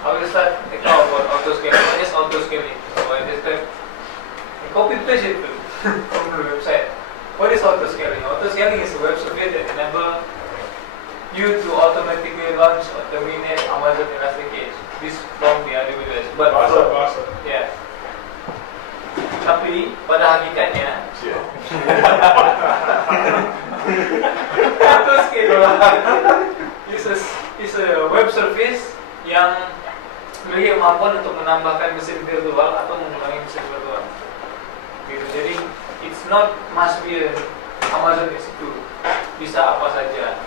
I will start to talk about auto scaling. What is auto scaling? So I just copy paste it from the website. What is auto scaling? Auto scaling is a web service that enable you to automatically launch or terminate Amazon Elasticsearch. This from the AWS. But Bahasa. yeah. Tapi pada hakikatnya auto scaling is a web service yang memiliki kemampuan untuk menambahkan mesin virtual atau mengurangi mesin virtual. Gitu. Jadi it's not must be Amazon S2, bisa apa saja.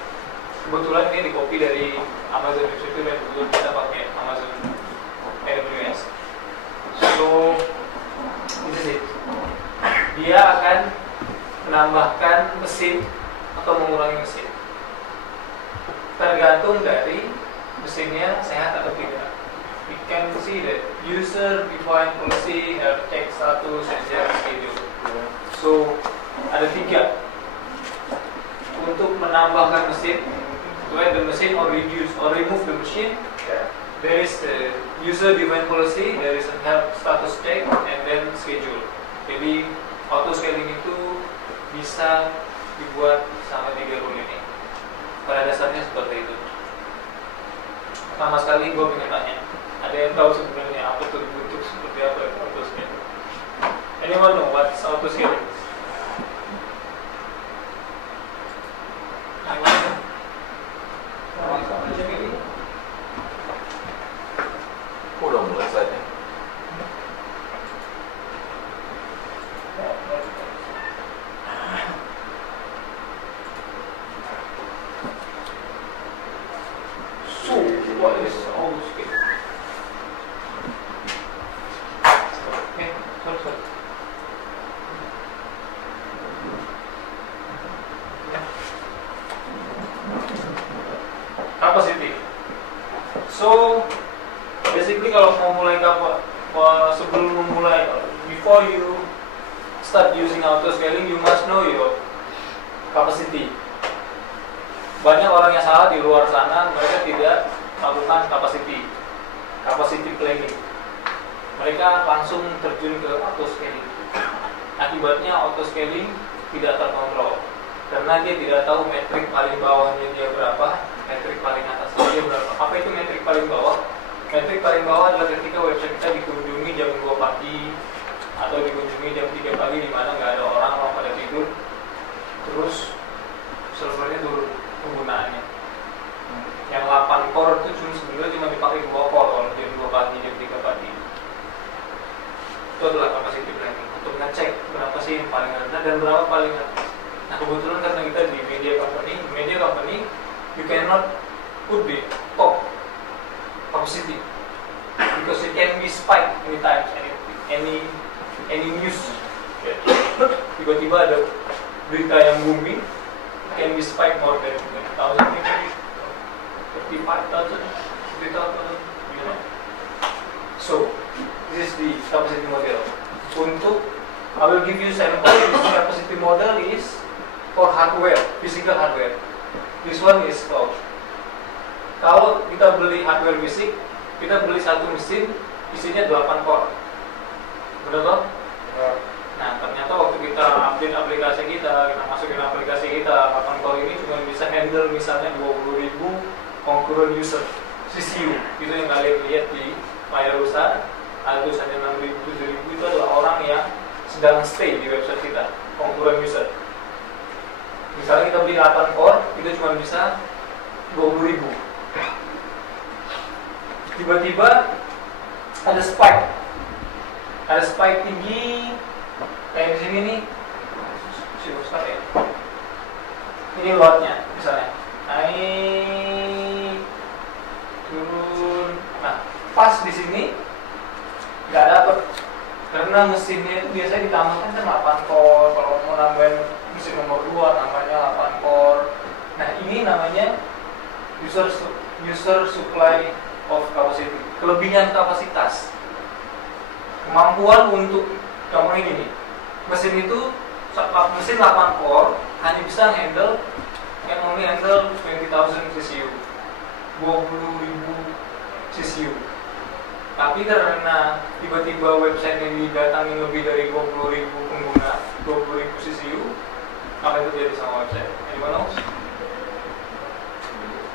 Kebetulan ini dikopi dari Amazon S2 dan kebetulan kita pakai Amazon AWS. So this is it. Dia akan menambahkan mesin atau mengurangi mesin, tergantung dari mesinnya sehat atau tidak. We can see that user defined policy, health check status, and share schedule. So ada 3 untuk menambahkan mesin, to add the machine or reduce or remove the machine. There is the user defined policy, there is a health status check, and then schedule. Jadi auto scaling itu bisa dibuat sama 3 rule ini. Pada dasarnya seperti itu. Pertama sekali gue pengen tanya, ada yang tahu sebenarnya apa tuh bentuk seperti apa itu auto scaling? Anyone know what's auto scaling? Udah mulai slide-nya. So, what is auto scaling? Okay, sorry. Capacity. So, basically kalau mau mulai sebelum memulai, before you start using auto scaling, you must know your capacity. Banyak orang yang salah di luar sana, mereka tidak melakukan capacity planning. Mereka langsung terjun ke auto scaling. Akibatnya auto scaling tidak terkontrol karena dia tidak tahu metrik paling bawahnya dia berapa, metrik paling atasnya dia berapa. Apa itu metrik paling bawah? Metrik paling bawah adalah ketika website kita dikunjungi jam 2 pagi atau dikunjungi jam 3 pagi di mana nggak ada orang pada tidur, terus servernya turun penggunaannya. Yang 8 core itu sebenarnya cuma dipakai 2 core kalau jam 2 pagi, jam 3 pagi. Itu adalah capacity planning untuk ngecek berapa sih yang paling rendah dan berapa paling atas. Nah kebetulan karena kita di media company, you cannot put the top capacity because it can be spiked many times, any news. Tiba-tiba ada berita yang booming, can be spiked more than 20,000 maybe 35,000, 30,000, you know. So this is the capacity model. I will give you sample. This capacity model is for hardware, physical hardware. This one is cloud. Kalau kita beli hardware fisik, kita beli satu mesin isinya 8 core. Benar toh? Nah, ternyata waktu kita update aplikasi kita masukin aplikasi kita 8 core ini cuma bisa handle misalnya 20.000 concurrent user CCU. Itu yang kalian lihat di layar besar. Ada tulisannya 6.000, 7.000 itu adalah orang yang sedang stay di website kita, concurrent user. Misalnya kita beli 8 core, itu cuma bisa 20.000. Tiba-tiba ada spike tinggi kayak di sini nih, ya. Ini loadnya misalnya naik turun. Nah pas di sini nggak dapet karena mesinnya itu biasanya ditambahkan kan 8 core. Kalau mau nambahin mesin nomor 2 namanya 8 core. Nah ini namanya user supply of capacity, kelebihan kapasitas, kemampuan untuk contohnya gini, mesin 8 core hanya bisa handle only handle 20,000 CCU, 20.000 CCU. Tapi karena tiba-tiba website ini didatangin lebih dari 20.000 pengguna, 20.000 CCU, apa yang terjadi sama website? Anyone knows?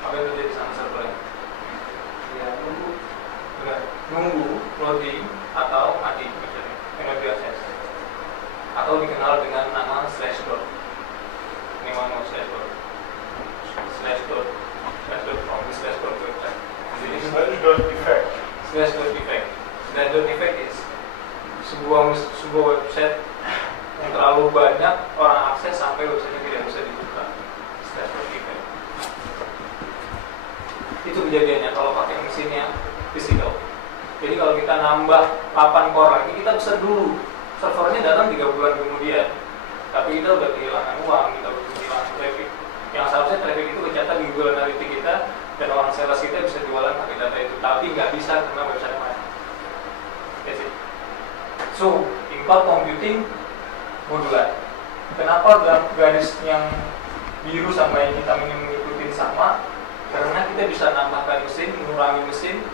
Apa yang terjadi sama servernya? Ya nunggu loading atau mati website, cannot be access, atau dikenal dengan nama /dot. Anyone knows /dot? /dot from the /dot website. /dot defect. /dot defect. /dot defect is sebuah website yang terlalu banyak orang akses sampai website tidak bisa dibuka. /dot defect. Itu kejadiannya kalau pakai mesin yang physical. Jadi kalau kita nambah 8 core lagi, kita bisa dulu. Servernya datang 3 bulan kemudian. Tapi kita udah kehilangan uang, kita udah kehilangan traffic. Yang seharusnya traffic itu kecatat di Google Analytics kita, dan orang sales kita bisa jualan pakai data itu. Tapi nggak bisa karena website mati. That's it. So, in cloud computing modular. Kenapa garis yang biru sama yang hitam ini mengikuti sama? Karena kita bisa nambahkan mesin, mengurangi mesin,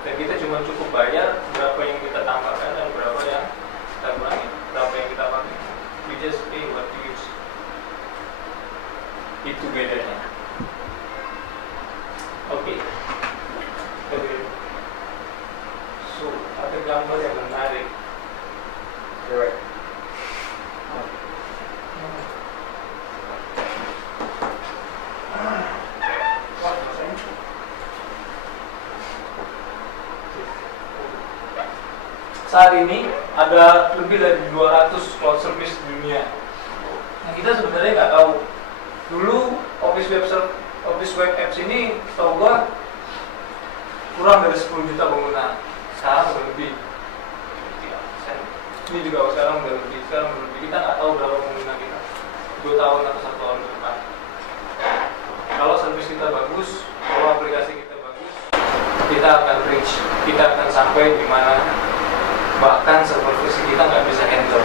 dan kita cuma cukup bayar berapa yang kita tambahkan dan berapa yang kita kurangi, berapa yang kita pakai. We just pay what you use. Itu bedanya. Oke. So, ada gambar yang menarik. Correct. Saat ini ada lebih dari 200 cloud service di dunia. Nah, kita sebenarnya nggak tahu. Dulu Office Web Apps ini setahu gua kurang dari 10 juta pengguna. Sekarang udah lebih. Ini juga sekarang udah lebih. Kita nggak tahu berapa pengguna kita 2 tahun atau 1 tahun ke depan. Kalau service kita bagus, kalau aplikasi kita bagus, kita akan reach, kita akan sampai di mana bahkan server fisik kita nggak bisa handle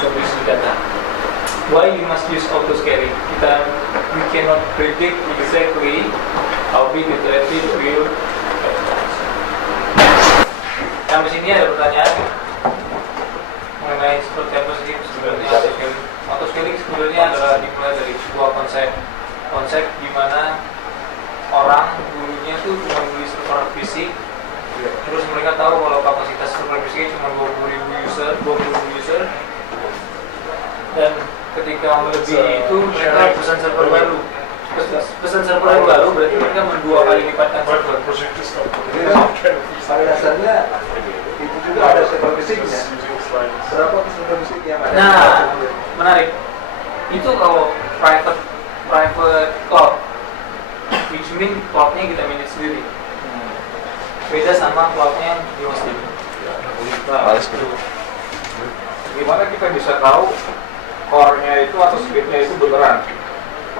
service data. Why you must use auto scaling? We cannot predict exactly how big the traffic will. Sampai sini ada pertanyaan mengenai seperti apa sih sebenarnya auto scaling? Auto scaling sebenarnya adalah dimulai dari sebuah konsep di mana orang dulunya tuh cuma beli server fisik. Terus mereka tahu kalau kapasitas server fisiknya cuma 20.000 user, dan ketika melebihi itu mereka pesan server baru. Pesan server yang baru berarti mereka mendua kali lipatkan server. Pada dasarnya itu juga ada server fisiknya. Berapa server fisik yang ada? Nah, menarik. Itu kalau private cloud, which mean cloudnya kita manage sendiri. Beda sama cloudnya di hosting. Nah, Gimana kita bisa tahu core-nya itu atau speed-nya itu beneran?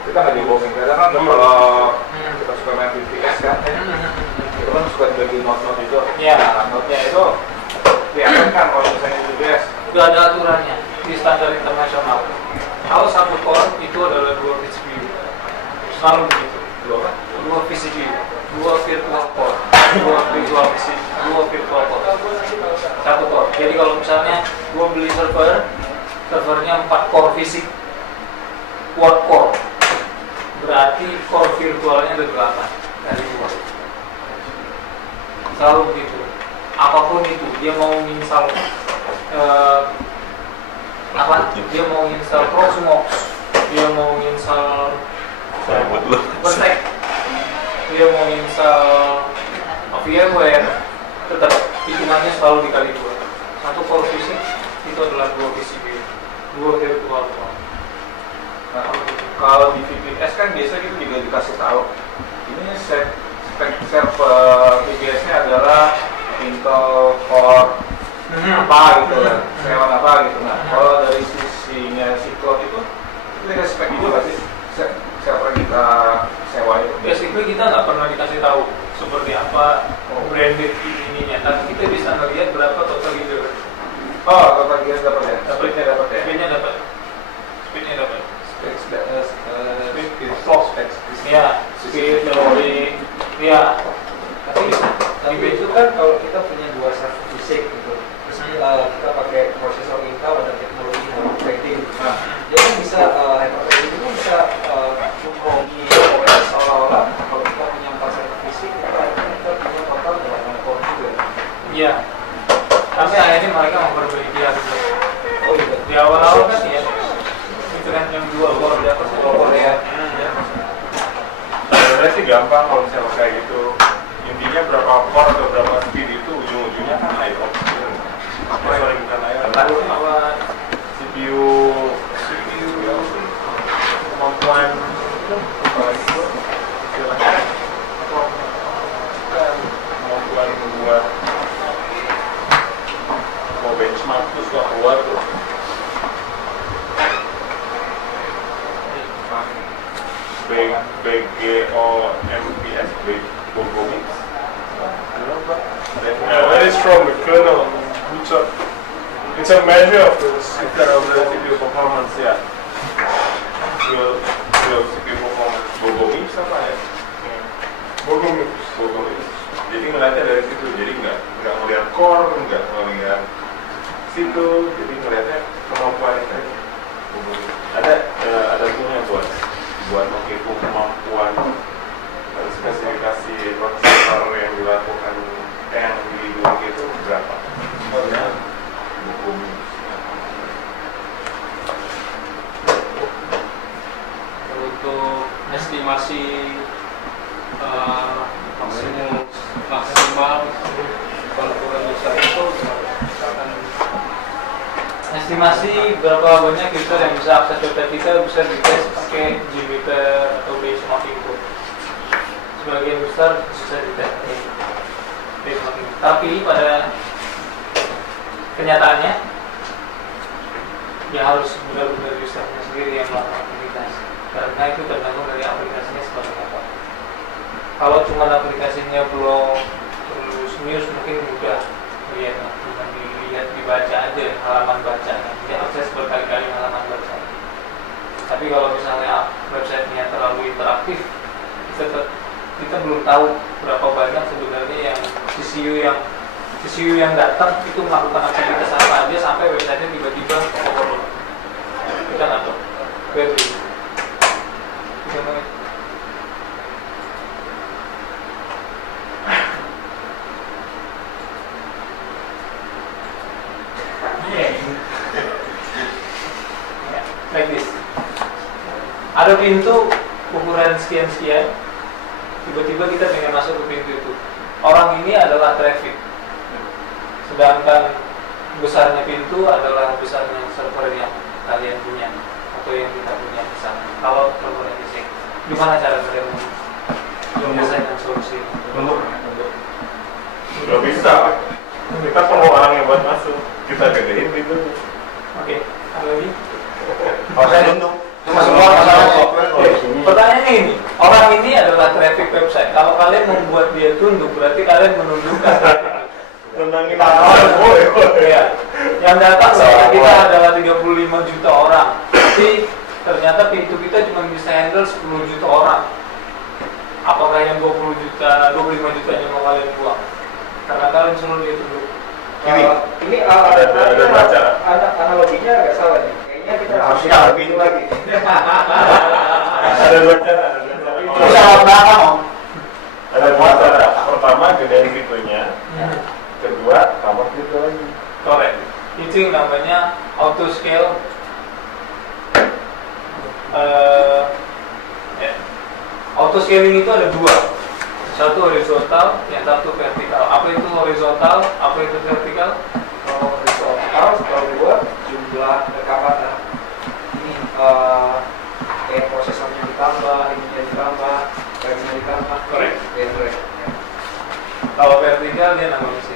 Kita nggak dibohongin, karena kan kalau kita suka main VPS kan, itu kan suka dibagi not itu. Iya. Nah, notnya itu kelihatan kan kalau misalnya di VPS. Udah ada aturannya di standar internasional. Kalau satu core itu adalah 2 CPU. Selalu begitu. Dua VCU, 2 virtual core, 2 virtual machine, 2 virtual core, 1 core. Jadi kalau misalnya gua beli servernya 4 core fisik, quad core, berarti core virtualnya ada 8 dari 2. Selalu begitu. Apapun itu, dia mau install dia mau install Proxmox, dia mau install Kontek, dia mau install VMware, tetap hitungannya selalu dikali 2. 1 core fisik itu adalah 2 VCU, 2 virtual core. Nah, kalau di VPS kan biasa kita juga dikasih tahu ini spek server VPS-nya adalah Intel Core apa gitu kan, sewa apa gitu. Nah, kalau dari sisinya si cloud itu dikasih spek itu nggak sih server kita sewa itu? Basically kita nggak pernah dikasih tahu seperti apa branded ininya, tapi kita bisa melihat berapa total user. Oh, total user dapat ya? Speed-nya dapat ya? Speed-nya dapat. Speed, clock specs. Ya, speed, memory, ya. kan kalau kita punya dua server fisik gitu, terus kita pakai prosesor Intel ada teknologi hyper-threading. Nah, dia kan bisa hyper-threading itu bisa mempengaruhi OS seolah-olah kalau kita punya 4 server fisik kita punya total 8 core juga. Iya. Tapi akhirnya mereka memperbaiki hal itu. Oh iya. Di awal-awal kan ya, itu kan yang 2 core di atas. 2 core ya. Sebenarnya sih gampang kalau misalnya kayak gitu. Intinya berapa core atau berapa speed itu ujung-ujungnya kan IO. Sorry, bukan IO. Apa CPU kemampuan kemampuan membuat mau benchmark tuh suka keluar tuh. BGOMPS, Bogomix. That is from the kernel. It's a measure of the CPU performance ya. Real CPU performance. Bogomix apa ya? Bogomix. Bogomix. Jadi ngeliatnya dari situ. Jadi nggak ngeliat core, nggak ngeliat situ. Jadi ngeliatnya kemampuan itu. Ada punya buat menghitung kemampuan spesifikasi prosesor yang dilakukan yang dibuat itu berapa? Ya, Bogomix. untuk estimasi maksimal kalau kurang besar itu misalkan estimasi berapa banyak user yang bisa akses website kita bisa dites pakai JMeter atau benchmark input. Sebagian besar bisa dites pakai benchmark input. Tapi pada kenyataannya ya harus benar-benar usernya sendiri yang melakukan aktivitas, karena itu tergantung dari aplikasinya seperti apa. Kalau cuma aplikasinya belum terus news mungkin mudah lihat, cuma dilihat dibaca aja halaman baca, dia akses berkali-kali halaman baca. Tapi kalau misalnya websitenya terlalu interaktif, kita belum tahu berapa banyak sebenarnya yang CPU yang datang itu melakukan aktivitas apa aja sampai websitenya tiba-tiba overload. Kita nggak tahu. Berarti like this. Ada pintu ukuran sekian-sekian, tiba-tiba kita pengen masuk ke pintu itu. Orang ini adalah traffic, sedangkan besarnya pintu adalah besarnya server yang kalian punya atau yang kita punya di sana. Kalau servernya di sini, gimana cara kalian menyelesaikan solusi untuk Nggak bisa. Kita perlu orang yang buat masuk. Kita gedein gitu. Oke, ada lagi? Saya tunduk. Pertanyaannya ini, orang ini adalah traffic website. Kalau kalian membuat dia tunduk, berarti kalian menundukkan. Tentangin Ya, yang datang saya kita adalah 35 juta orang. Tapi ternyata pintu kita cuma bisa handle 10 juta orang. Apakah yang 20 juta, 25 jutanya mau kalian buang? Karena kalian suruh dia tunduk. Ini ada baca. analoginya agak salah nih. Kayaknya kita harus Harusnya pintu lagi. Ada baca. Ada baca. Pertama gedein pintunya. Kedua tambah pintu lagi. Correct. Itu yang namanya auto scale. Auto scaling itu ada dua. Satu horizontal, yang satu vertikal. Apa itu horizontal? Apa itu vertikal? Kalau horizontal, kalau dua jumlah rekaman ini kayak prosesornya ditambah, ininya ditambah, RAM-nya ditambah. Correct. Ya, correct. Kalau vertikal dia namanya sih.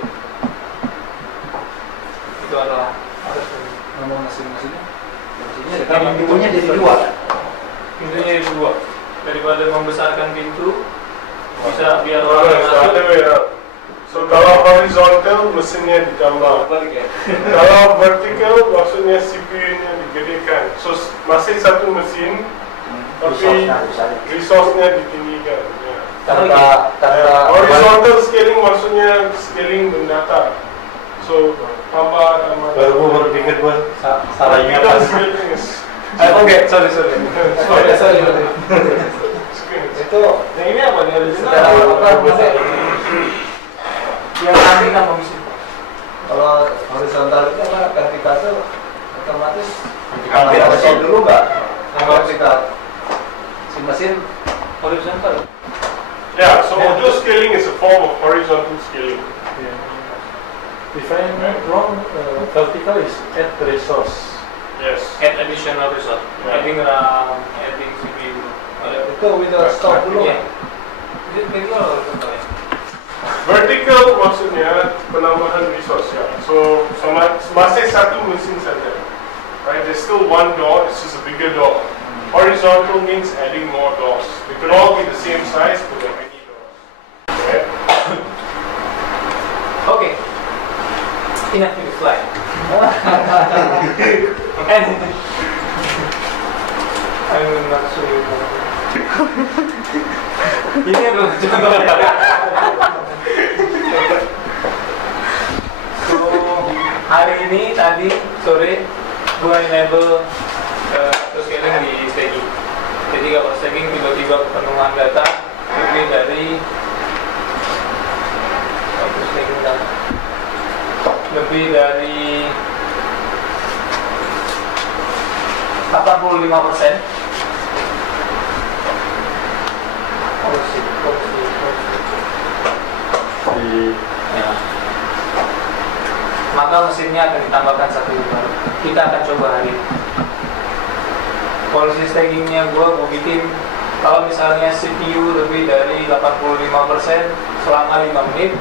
Itu adalah Ngomong masing-masingnya. Jadi pintunya jadi dua. pintunya jadi dua. Daripada membesarkan pintu, bisa biar orang yang masuk. So kalau horizontal mesinnya ditambah, Balik ya. kalau vertikal maksudnya CPU-nya digedekan. So masih satu mesin, tapi resource-nya ditinggikan. Ya. Horizontal scaling maksudnya scaling mendatar. So tambah Baru gue berpikir gue salah ingat. Vertical scaling is Oke, sorry. scaling. Itu Yang ini apa nih? secara apa Yang samping apa mesin? kalau horizontal itu apa vertikal itu otomatis Ambil mesin dulu nggak? Yang vertikal si mesin Horizontal. Yeah, so auto scaling is a form of horizontal scaling. If I'm not wrong, vertical is at the resource. Yes. Add additional result. Yeah. Adding adding CPU. itu without stop dulu. Iya. Itu vertical atau horizontal ya? Vertical maksudnya penambahan resource ya. So masih satu mesin saja. Right? There's still one door. It's just a bigger door. Horizontal means adding more doors. They could all be the same size, but there are many doors. Okay? Okay. Enough with the fly. And I'm not sure. Ini adalah contoh. So hari ini tadi sore gua enable auto scaling di staging. Jadi kalau staging tiba-tiba penurunan data lebih dari auto staging data lebih dari 85%. Ya. Maka mesinnya akan ditambahkan satu baru. Kita akan coba hari ini. Polisi staggingnya gue bikin kalau misalnya CPU lebih dari 85% selama 5 menit,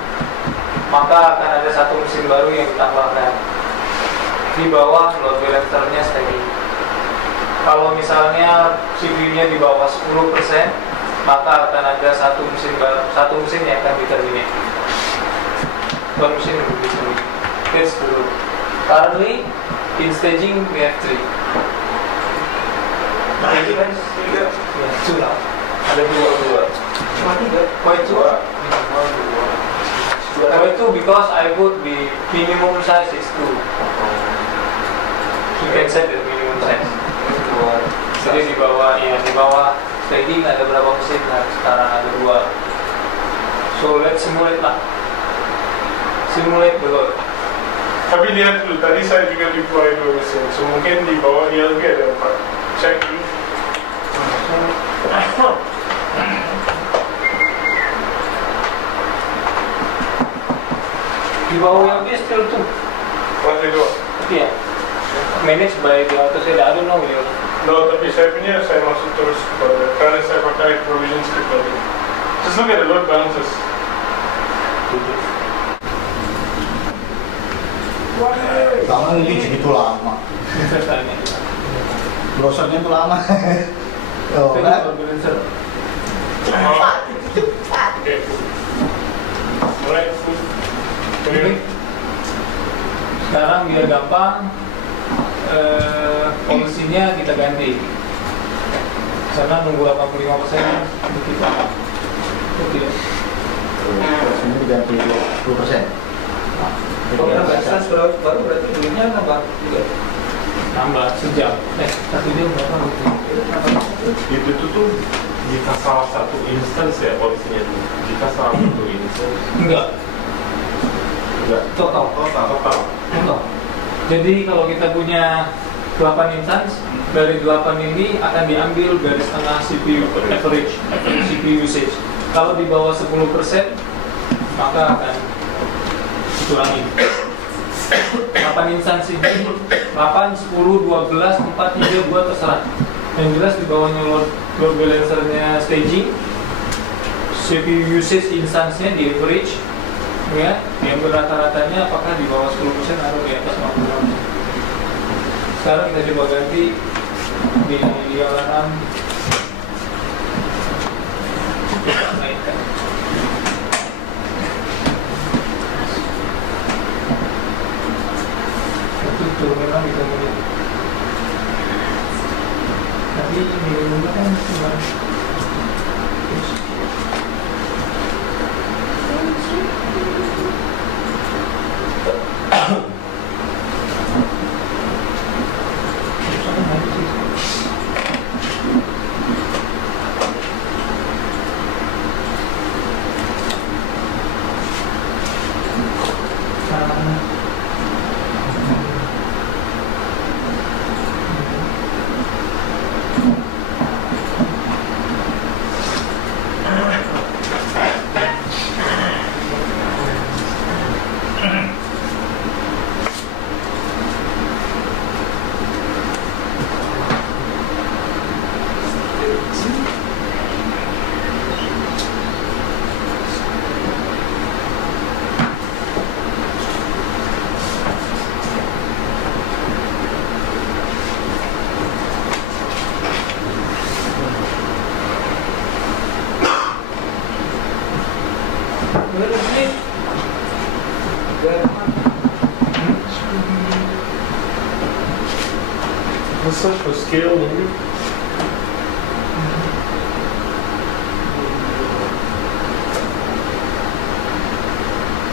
maka akan ada satu mesin baru yang ditambahkan di bawah load balancernya stagging. Kalau misalnya CPU-nya di bawah 10%, maka akan ada satu mesin baru, satu mesin yang akan diterminate. One mesin will be terminated. That's the rule. Currently in staging we have 3. Tiga. Ya, 2 now. Ada 2. Cuma 3. Why 2? Why 2? Because I put the minimum size is 2. You can set the minimum size. Jadi di bawah staging ada berapa mesin? Nah, sekarang ada 2. So let's simulate lah. Simulate dulu. Tapi lihat dulu, tadi saya juga deploy 2 mesin. So mungkin di bawah ILG ada 4. Cek dulu. Di bawah yang dia still 2. Masih 2. Iya. Managed by the auto scaling. I don't know you. No, tapi saya punya saya masuk terus kepada karena saya pakai provision script tadi. Just look at the load balances. Lama ini segitu lama. Browsernya tuh lama. Oh, kan? Okay. Alright. Oke. Sekarang biar gampang, polisinya kita ganti. Sana nunggu 85% untuk kita. Oke. Terus ini diganti 20%. Kalau instance baru berarti duitnya nambah juga. Nambah sejam. 1 jam berapa? Itu tuh jika salah satu instance ya polisinya tuh. Jika salah satu instance Enggak. Total. Jadi kalau kita punya 8 instance, dari 8 ini akan diambil garis tengah CPU average CPU usage. Kalau di bawah 10%, maka akan dikurangi. 8 instansi ini 8, 10, 12, 4, 3, 2 terserah. Yang jelas di bawahnya load balancernya staging, CPU usage instansnya di average, ya, yang rata-ratanya apakah di bawah 10% atau di atas 50%. Sekarang kita coba ganti di alarm. Kita naikkan. Itu memang bisa melihat. Tapi minimumnya kan cuma Udah di sini. Let's search for scale maybe.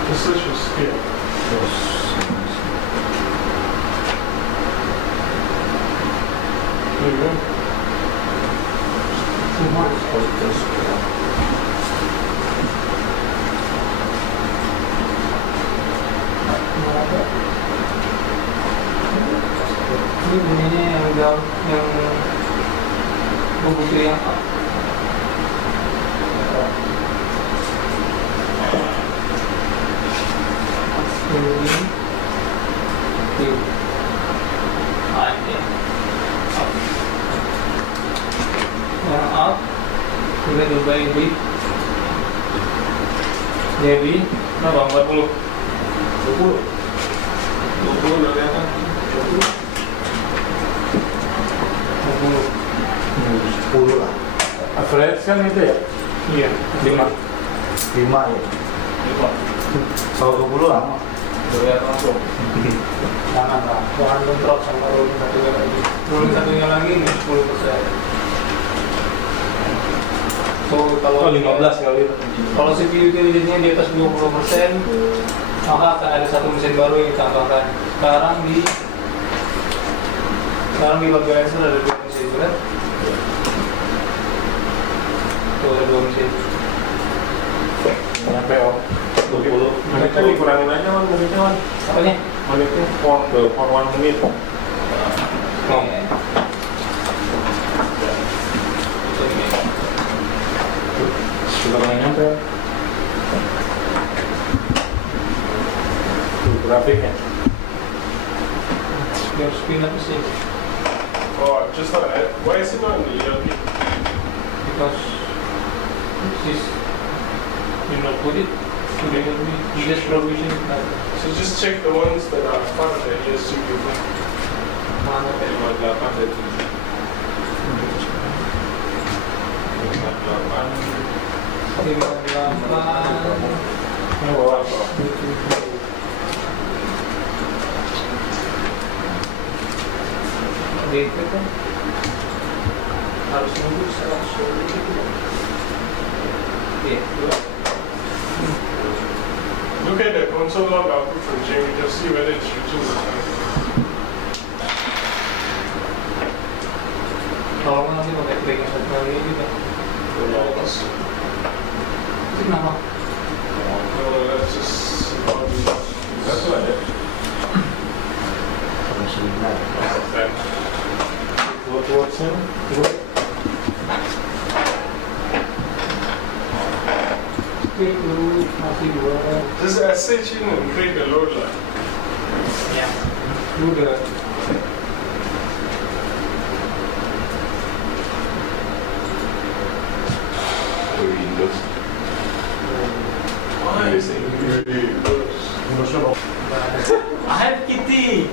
Let's search for scale. There you go. Ini bunyinya yang begitu yang ini yang up kita cobain di jadi Berapa? 40. 20 udah kelihatan. 10 lah. Average kan itu ya? Iya. 5 ya. 120 lama. lihat langsung. Jangan lah, jangan bentrok sama rolling satunya lagi. Rolling satunya lagi ini 10%. So kalau 15 kali itu. kalau CPU intelligence-nya di atas 20%, maka akan ada satu mesin baru yang ditambahkan. Sekarang di log balancer ada 2 mesin, benar? Tuh ada 2 mesin. Nyampe om. 20. Menitnya dikurangin aja man, menitnya man. Apanya? Menitnya for 1 menit. Oh. Sudah nggak nyampe. Tuh grafiknya. Biar spin apa sih? Oh, just like that. Why is it not in the ERP? Because this is you not put it to the ES provision So just check the ones that are part of the ESG group. mana 58 dan 7. 58. 58 Ini bawa apa? DP kan harus nunggu 100 iya Look at the console log output from Jim. You can see whether it's reaching the time. kalau nanti pakai trik yang satu kali juga itu kenapa? Let's just see how we do. Satu aja. Watch-watchnya. Itu masih 2 Just SH in and create the load line. ya udah Windows. Why is it really good? I have Kitty 10,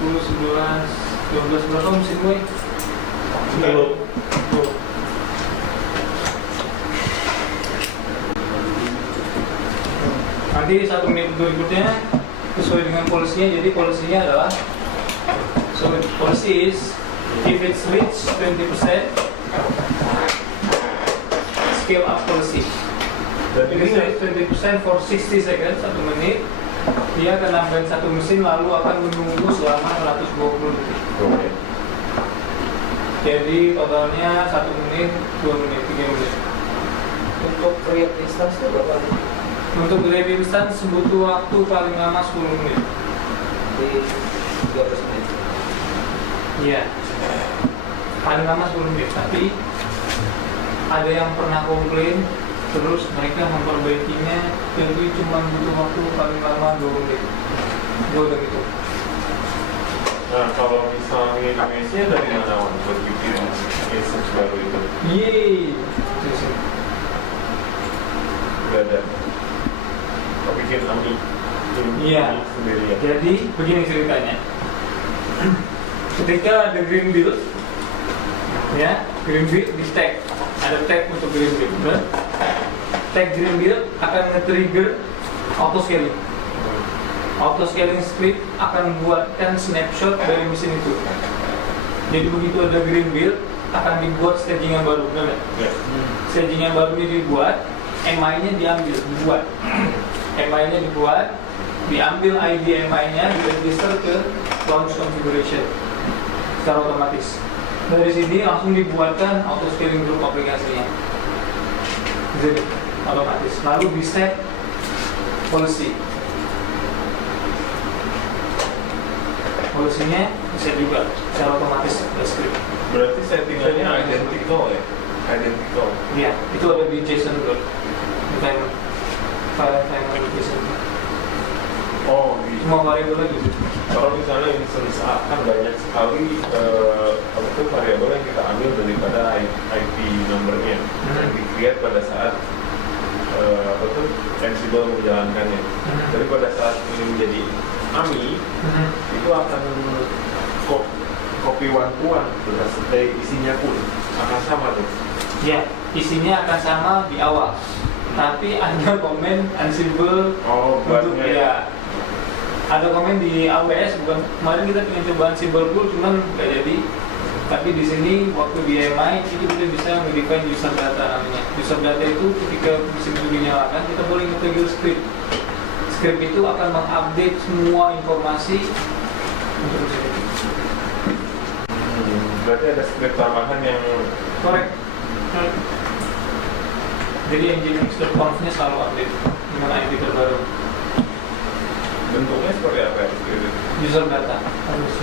11, 12 berapa mesin gue? 10 Nanti 1 menit berikutnya sesuai dengan polisinya. Jadi polisinya adalah so policy is if it's reach 20% scale up policy. Dan If it's reach 20% for 60 seconds 1 menit, dia akan nambahin 1 mesin lalu akan menunggu selama 120 detik. Oke. Jadi totalnya 1 menit, 2 menit, 3 menit. Untuk create instance itu berapa? Untuk grade instance butuh waktu paling lama 10 menit. Di 13 menit. Iya. Paling lama 10 menit. Tapi ada yang pernah komplain, terus mereka memperbaikinya, jadi cuma butuh waktu paling lama 2 menit. Gue udah gitu. Nah, kalau misalnya Indonesia dari mana Wan buat bikin instance baru itu? Yeay. Udah ada. Kau bikin ambil Iya. sendiri ya? Jadi begini ceritanya. Ketika ada green build, ya green build di stack, ada tag untuk green build. Dan tag green build akan nge-trigger auto scaling. Auto scaling script akan membuatkan snapshot dari mesin itu. Jadi begitu ada green build akan dibuat staging yang baru, benar nggak? Ya. Staging yang baru ini dibuat, MI-nya dibuat, MI-nya dibuat, diambil ID MI-nya, diregister ke launch configuration secara otomatis. Dari sini langsung dibuatkan auto scaling group aplikasinya, jadi otomatis. Lalu di set policy, polisinya bisa juga secara otomatis ke script. Berarti settingannya identical ya? Identical. Iya, itu ada di JSON group. File JSON. Oh, di Semua variabelnya gitu. kalau misalnya instance A kan banyak sekali apa tuh variabel yang kita ambil daripada IP numbernya yang di-create pada saat apa tuh Ansible menjalankannya. Tapi pada saat ini menjadi AMI itu akan copy one to one, isinya pun akan sama tuh. Ya, isinya akan sama di awal. Tapi ada komen Ansible Oh, untuk buatnya ya. Ada komen di AWS, bukan kemarin kita pengen coba Ansible Pool, cuman nggak jadi. Tapi di sini waktu di MI itu kita bisa mendefine user data namanya. User data itu ketika mesin itu dinyalakan, kita boleh nge-trigger script. Script itu akan mengupdate semua informasi untuk mesin itu. Berarti ada script tambahan yang Correct. Jadi nginx.conf-nya selalu update dengan ID terbaru. bentuknya seperti apa ya? User data harus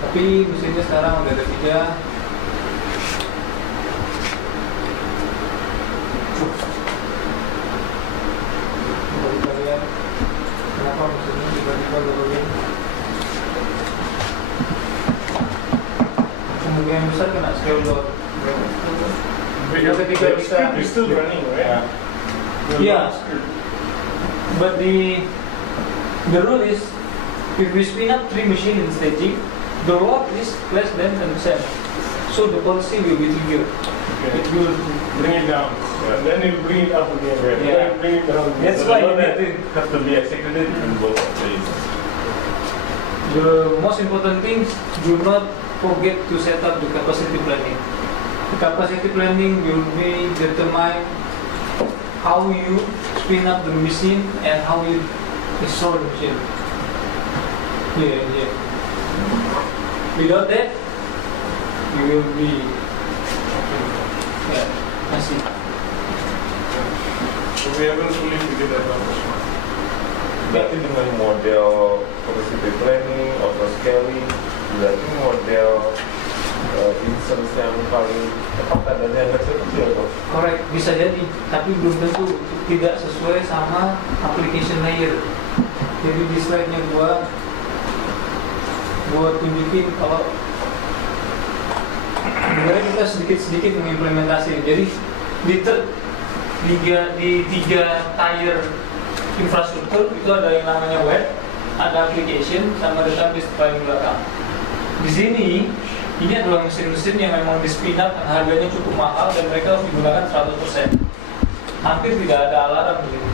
tapi mesinnya sekarang udah ada 3. Coba kita lihat kenapa mesinnya tiba-tiba turun. Kemungkinan besar kena scale down. Because ketika the kita script is still running, right? Yeah. But the rule is if we spin up 3 machines in staging, the load is less than 10%. So the policy will be triggered. It will Bring it down, and then you bring it up again, and Yeah. then bring it down. That's So why the you load need to- have to be executed in both places. The most important thing, do not forget to set up the capacity planning. The capacity planning will be determine how you spin up the machine and how you restore the machine. Yeah. Without that, you will be masih. So we haven't fully figured that out. Berarti dengan model capacity planning, auto scaling, berarti model instance yang paling tepat adalah yang kecil-kecil tuh. Correct, bisa jadi, tapi belum tentu tidak sesuai sama application layer. Jadi di slide-nya gua tunjukin kalau sebenarnya kita sedikit-sedikit mengimplementasi. Jadi di tiga tier infrastruktur itu ada yang namanya web, ada application, sama database paling belakang. Di sini ini adalah mesin-mesin yang memang di-spin up, harganya cukup mahal dan mereka harus digunakan 100%. Hampir tidak ada alarm di sini.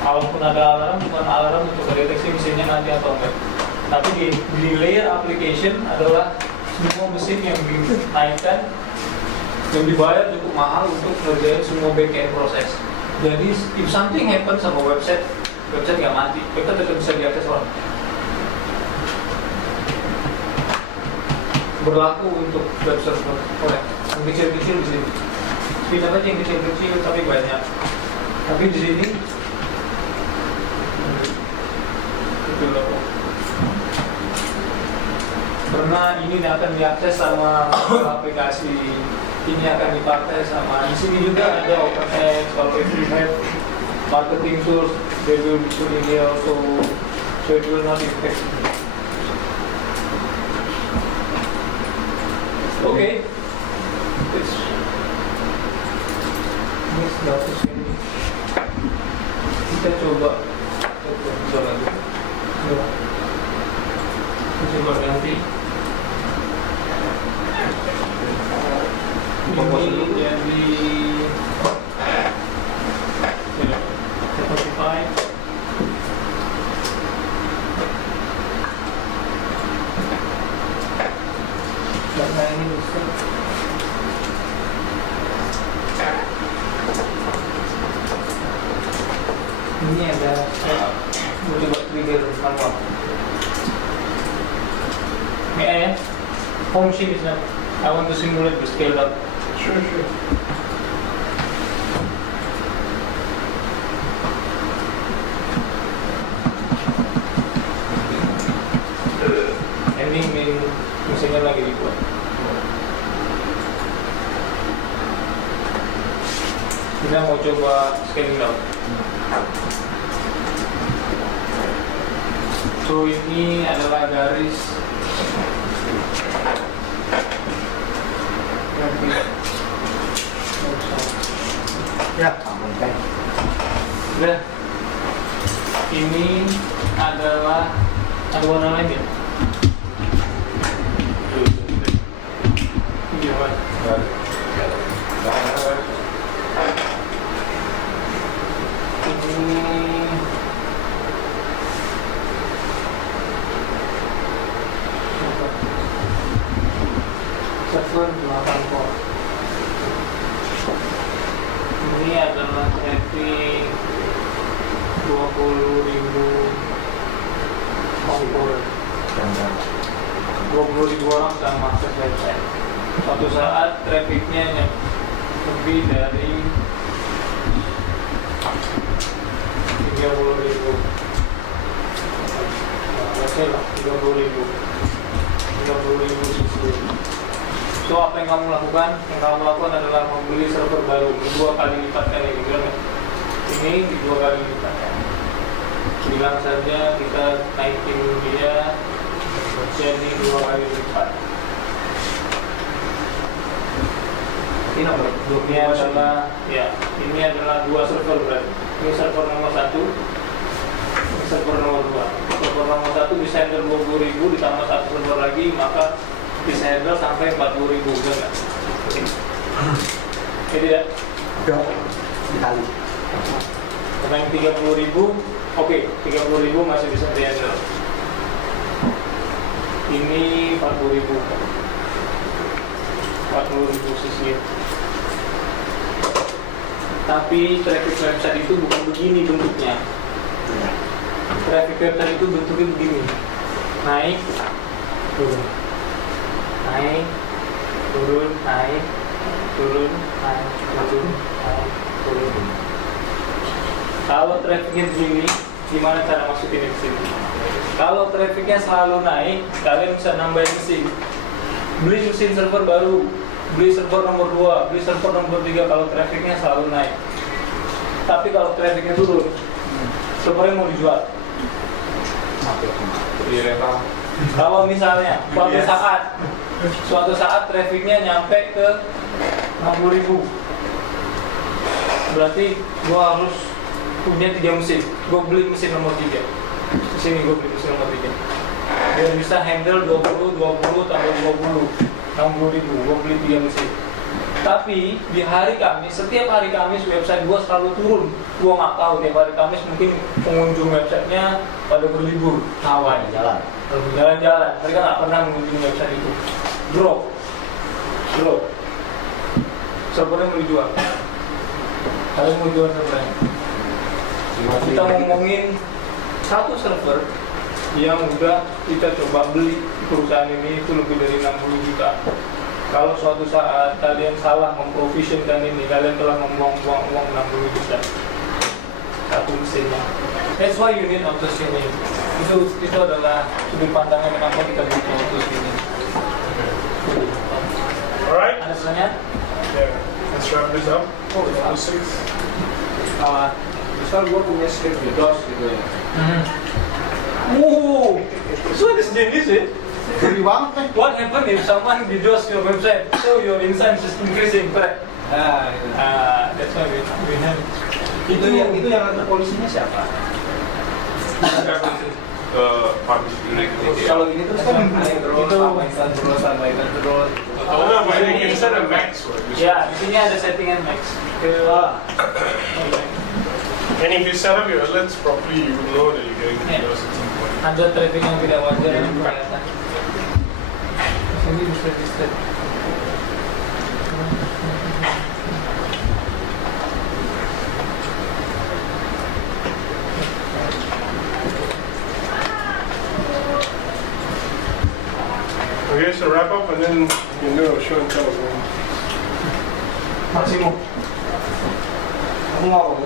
Kalaupun ada alarm, bukan alarm untuk mendeteksi mesinnya nanti atau enggak. Tapi di layer application adalah semua mesin yang dinaikkan, yang dibayar cukup mahal untuk ngerjain semua back-end proses. Jadi if something happen sama website nggak mati, kita tetap bisa diakses orang. Berlaku untuk web server, yang kecil-kecil di sini. Tidak aja yang kecil-kecil tapi banyak. Tapi di sini itu loh. Karena ini akan diakses sama aplikasi, ini akan dipakai sama. Di sini juga ada OpenText, kalau if you have marketing tools, they will be shown in here also, so it will not impact. Okay, ini status ini. Kita coba lagi. Kita coba ganti. Ini jadi 75. Karena ini bisa ini ada mau coba trigger manual. May I add? Home sheet is not. I want to simulate the scale up. Sure. Ini mesinnya lagi dibuat. Kita mau coba scaling down. So ini adalah garis Ya, aman kan. Udah. Ini adalah ada warna lain ya? Gimana? Ini server 8 core. Ini adalah traffic 20.000 komponen. 20.000 orang sedang mengakses website. Suatu saat trafficnya lebih dari 30.000. Oke lah, 30.000 sisi. So apa yang kamu lakukan? Yang kamu lakukan adalah membeli server baru 2 kali lipat kan ini, bilang ya? Ini 2 kali lipat kan? Bilang saja kita naikin dia jadi 2 kali lipat. Ini nomor Ini adalah ini adalah 2 server berarti. Ini server nomor 1, ini server nomor 2. Server nomor 1 bisa handle 20.000 ditambah 1 server lagi, maka bisa handle sampai 40.000, benar nggak? Ini tidak? dikali. Karena yang 30.000, oke, 30.000 masih bisa di handle. Ini 40.000 sisi. Tapi traffic website itu bukan begini bentuknya. Traffic website itu bentuknya begini. Naik, turun. Naik, turun, naik, turun, naik, turun, naik, turun. Kalau trafficnya begini, gimana cara masukin di sini? Kalau trafficnya selalu naik, kalian bisa nambahin mesin. Beli mesin server baru, beli server nomor 2, beli server nomor 3 kalau trafficnya selalu naik. Tapi kalau trafficnya turun, servernya mau dijual. Kalau misalnya suatu saat trafficnya nyampe ke 60.000, berarti gua harus punya 3 mesin. Gua beli mesin nomor 3. Di sini gua beli mesin nomor 3. Biar bisa handle 20 tambah 20, 60.000. Gua beli 3 mesin. Tapi di hari Kamis, setiap hari Kamis website gua selalu turun. Gua nggak tahu tiap hari Kamis mungkin pengunjung websitenya pada berlibur, kawan jalan-jalan. Mereka nggak pernah mengunjungi website itu. Drop. Servernya mau dijual. Kalian mau jual servernya? Kita ngomongin satu server yang udah kita coba beli perusahaan ini itu lebih dari 60 juta. Kalau suatu saat kalian salah memprovisionkan ini, kalian telah membuang-buang uang 60 juta satu mesinnya. That's why you need auto scaling. Itu adalah sudut pandangnya kenapa kita butuh auto scaling. Alright? Ada pertanyaan? Yeah. Let's wrap this up. Oh, Level 6. Misal gue punya script di DOS gitu ya. So this genius ya. Gede banget kan? What happened if someone DDoS your website? So your instance is increasing, correct? Nah, gitu. That's why we have Itu yang ngatur polisinya siapa? Publish directly. Kalau ini terus kan main terus, Itu- main terus. Oh no, but you can set a max for it. Ya, di sini ada settingan max. Ke And if you set up your alerts properly, you will know that you're getting curiosity point. ada traffic yang tidak wajar yang kelihatan. Sini bisa di set. Okay, so wrap up and then you know show and tell. Man. Maksimum. Kamu mau apa?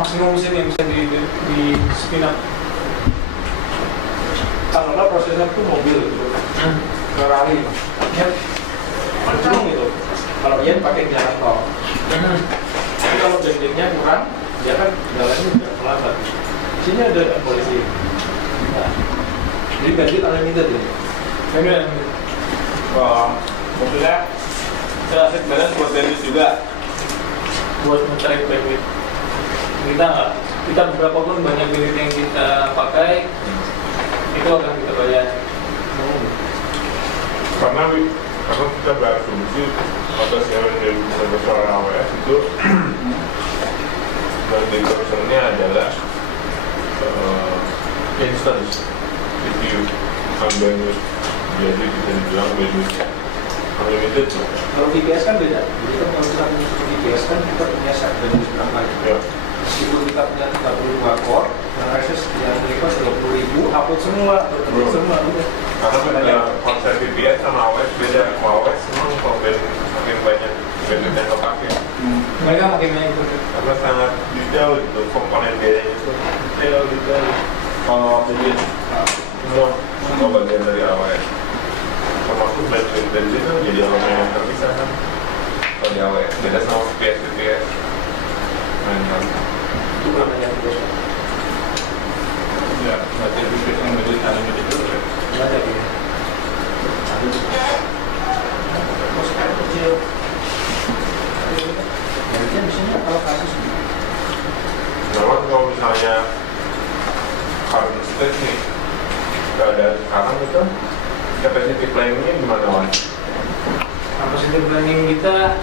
Maksimum mesin yang bisa di spin up. Kalau nggak prosesor tuh mobil gitu. Ferrari. Ya. Cenderung gitu. Kalau Ian pakai jalan tol. Tapi kalau bensinnya kurang, dia kan jalannya udah melambat. Sini ada polisi. Nah. Jadi bensin unlimited ya. Benar. Wah, mobilnya saya asik balance buat bandwidth juga. Buat mencari bandwidth. Kita beberapa pun banyak bandwidth yang kita pakai, itu akan kita bayar. Karena kita berasumsi atas yang dari server AWS itu dan concernnya adalah instance CPU bandwidth, jadi bisa dibilang bandwidth unlimited. Kalau VPS kan beda. Jadi kan kalau kita punya VPS kan kita punya set bandwidth berapa Ya. Meskipun kita punya 32 core, yang akses yang request 20.000, upload semua, download semua udah. Karena konsep VPS sama AWS beda. AWS memang kalau makin banyak bandwidth yang kepake, Mereka makin banyak bandwidth. karena sangat detail itu komponen biayanya itu detail. Kalau jadi semua bagian dari AWS, termasuk bandwidth kan jadi elemen yang terpisah kan. Kalau di AWS beda sama VPS. Itu namanya VPS. Ya, berarti VPS yang bandwidth unlimited itu ya. Nggak ada dia. Terus kecil. Jadi misalnya kalau kasus Memang kalau misalnya current state nih, keadaan sekarang itu capacity planning-nya gimana, Wan? Capacity planning kita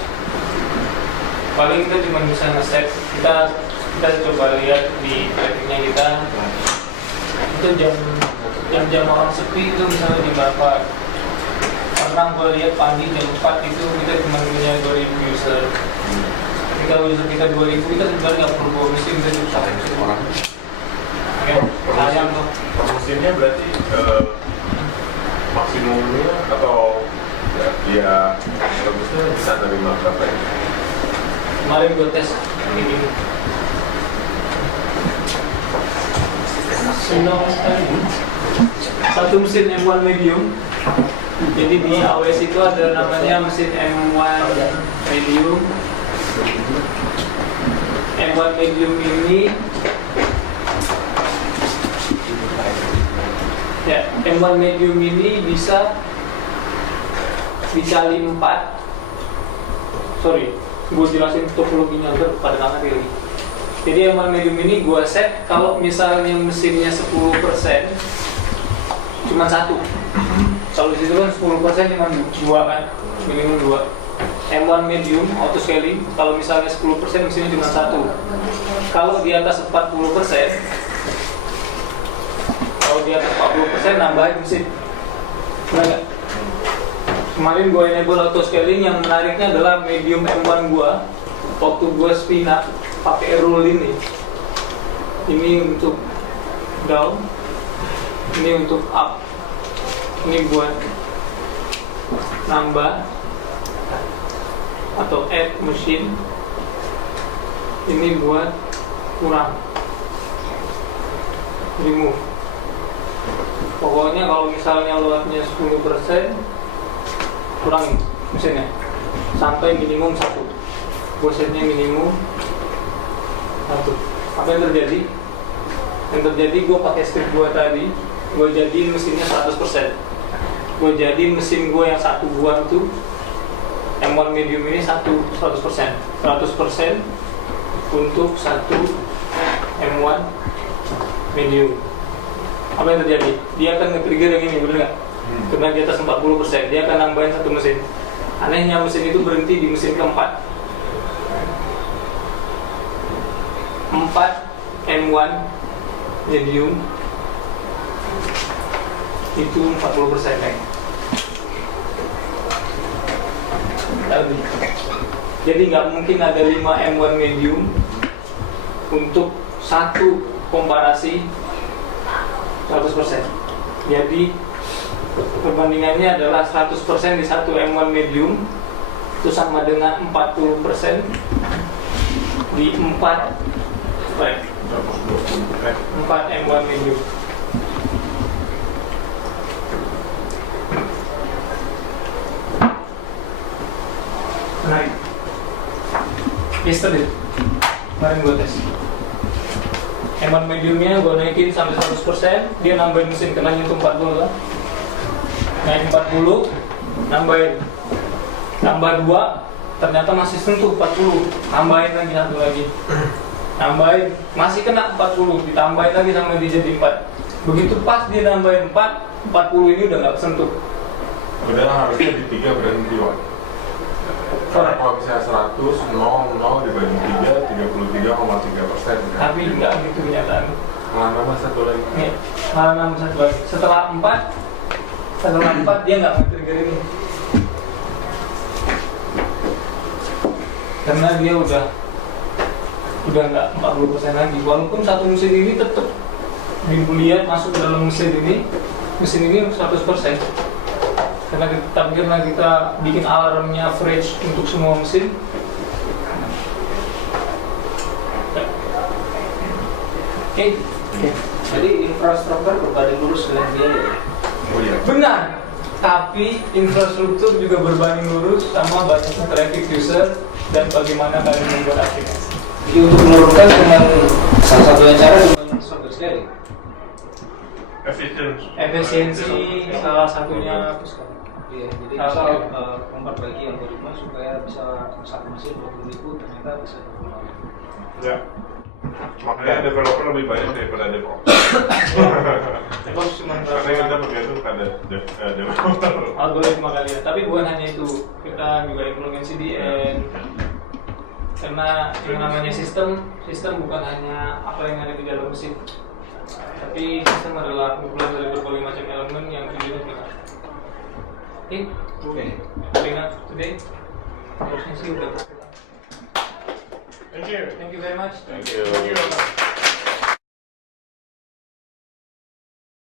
paling kita cuma bisa nge-set, kita coba lihat di trafficnya kita itu jam orang sepi itu misalnya di berapa. Sekarang kalau lihat pagi jam 4 itu kita cuma punya 2.000 user. Ketika user kita 2.000, kita sebenarnya nggak perlu bawa mesin, kita cukup pakai mesin orang. Oke, sayang tuh. Per mesinnya berarti maksimumnya atau ya bagusnya bisa nerima berapa ya? Kemarin gue tes ini. Satu mesin M1 medium. Jadi di AWS itu ada namanya mesin M1 medium. M1 medium ini ya, M1 medium ini bisa dikali 4. Sorry, gue jelasin topologinya agar pada nggak ngerti lagi. Jadi M1 medium ini gue set kalau misalnya mesinnya 10% cuma satu. Kalau di situ kan 10% cuma 2 kan, minimum 2. M1 medium auto scaling kalau misalnya 10% mesinnya cuma satu. Kalau di atas 40%, kalau di atas 40% nambahin mesin. Benar nggak? Kemarin gue enable auto scaling, yang menariknya adalah medium M1 gue waktu gue spin up pakai rule ini untuk down, ini untuk up, ini buat nambah atau add mesin, ini buat kurang, remove. Pokoknya kalau misalnya loadnya 10%, kurangin mesinnya sampai minimum 1. Bosetnya minimum 1. Apa yang terjadi? Yang terjadi gue pakai script gue tadi, gue jadiin mesinnya 100%. Gue jadiin mesin gue yang satu buat itu M1 medium ini 100%. 100% untuk satu M1 medium. Apa yang terjadi? Dia akan nge-trigger yang ini, bener nggak? Karena di atas 40%, dia akan nambahin satu mesin. Anehnya mesin itu berhenti di mesin keempat. 4 M1 medium itu 40% naik. Jadi nggak mungkin ada 5 M1 medium untuk satu komparasi 100%. Jadi perbandingannya adalah 100% di satu M1 medium itu sama dengan 40% di 4 M1 medium. Naik. Yesterday, kemarin gue tes. M1 mediumnya gue naikin sampai 100%, dia nambahin mesin kena nyentuh 40 kan. Naik 40, nambahin. Tambah 2, ternyata masih sentuh 40, tambahin lagi satu lagi. Nambahin, masih kena 40, ditambahin lagi sampai dia jadi 4. Begitu pas dia nambahin 4, 40 ini udah nggak sentuh. Padahal harusnya di 3 berhenti, Wak. Karena kalau misalnya 100, 0 dibagi 3, 33,3%. Tapi nggak gitu kenyataan. Malah nambah satu lagi. Nih, malah nambah satu lagi. Setelah 4 dia nggak nge-trigger ini. Karena dia udah nggak 40% lagi. Walaupun satu mesin ini tetap dilihat masuk ke dalam mesin ini 100%. Karena kita bikin alarmnya average untuk semua mesin. Oke. Jadi infrastruktur berbanding lurus dengan biaya. Oh iya. Benar. Tapi infrastruktur juga berbanding lurus sama banyaknya traffic user dan bagaimana kalian membuat aplikasi. Jadi untuk menurunkan dengan salah satu cara dengan software scaling. Efisiensi salah satunya. Iya, jadi Kalau- bisa memperbaiki algoritma supaya bisa satu mesin 20.000 ternyata bisa 20. Ya. Makanya developer lebih banyak daripada DevOps. DevOps cuma Karena kita bergantung pada developer. algoritma kalian. Tapi bukan hanya itu, kita juga implement CDN. Karena yang namanya sistem bukan hanya apa yang ada di dalam mesin. Tapi sistem adalah kumpulan dari berbagai macam elemen yang tujuannya kita. Oke. Enough today. Harusnya sih udah. Thank you. Thank you very much. Thank you.